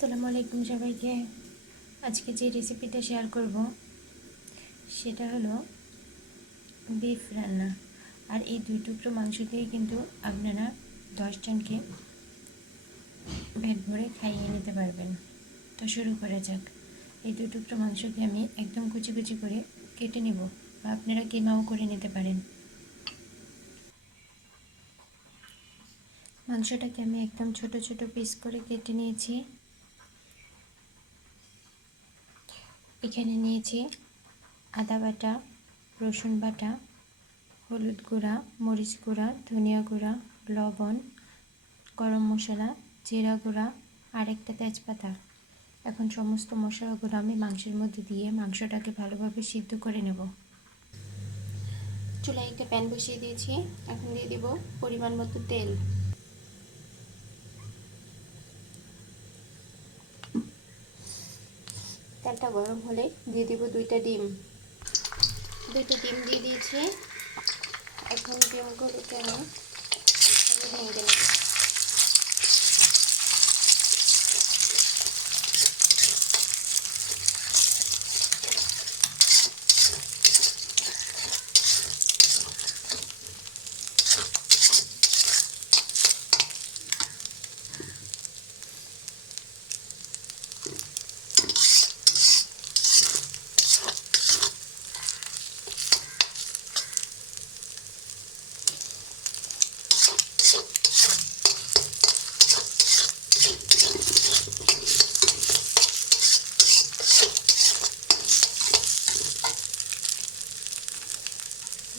আসসালামু আলাইকুম সবাইকে। আজকে যে রেসিপিটা শেয়ার করব সেটা হলো বিফ রান্না। আর এই 2 টুকরো মাংস দিয়ে কিন্তু আপনারা 10 জনকে পেট ভরে খাইয়ে নিতে পারবেন। তো শুরু করা যাক। এই 2 টুকরো মাংসকে আমি একদম কুচি কুচি করে কেটে নেব, বা আপনারা কিমাও করে নিতে পারেন। মাংসটাকে আমি একদম ছোট ছোট পিস করে কেটে নিয়েছি। এখানে নিয়েছি আদা বাটা, রসুন বাটা, হলুদ গুঁড়া, মরিচ গুঁড়া, ধনিয়া গুঁড়া, লবণ, গরম মশলা, জিরা গুঁড়া আর একটা তেজপাতা। এখন সমস্ত মশলাগুলো আমি মাংসের মধ্যে দিয়ে মাংসটাকে ভালোভাবে সিদ্ধ করে নেব। চুলায় একটা প্যান বসিয়ে দিয়েছি। এখন দিয়ে দেব পরিমাণ মতো তেল। তেলটা গরম হলে দিয়ে দেব 2টা ডিম। 2টা ডিম দিয়ে দিয়েছি। এখন ডিমগুলোকে আমি ভেঙে নেব।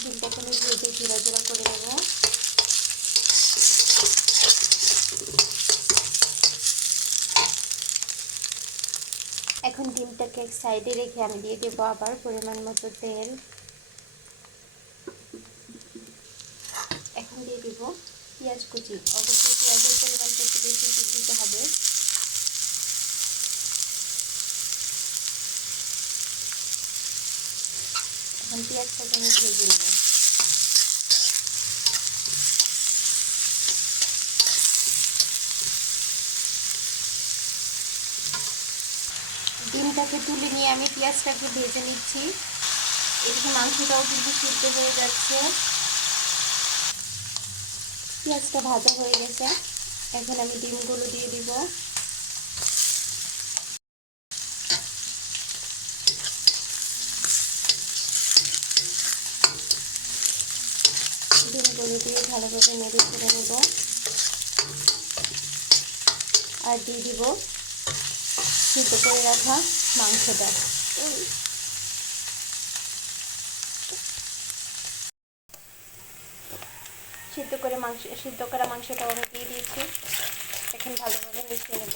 ডিমটাকে আমি ভেজে জোড়া জোড়া করে নেব। এখন ডিমটাকে এক সাইডে রেখে আমি দিয়ে দেবো আবার পরিমাণ মতো তেল। এখন দিয়ে দেবো পেঁয়াজ কুচি। অবশ্যই পেঁয়াজের পরিমাণটা একটু বেশি দিতে হবে। এখন পেঁয়াজটাকে আমি ভেজে নেব। ডিমটাকে তুলে নিয়ে আমি পেঁয়াজটাকে ভেজে নিচ্ছি। এদিকে মাংসটাও কিন্তু সিদ্ধ হয়ে যাচ্ছে। পেঁয়াজটা ভাজা হয়ে গেছে। এখন আমি ডিমগুলো দিয়ে দিব। ডিমগুলো দিয়ে ভালোভাবে নেড়ে চেড়ে নেব। আর দিয়ে দিব সিদ্ধ করে রাখা মাংসটা। সিদ্ধ করা মাংসটাও আমি দিয়ে দিয়েছি। এখন ভালোভাবে মিশিয়ে নেব।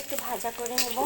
একটু ভাজা করে নেব।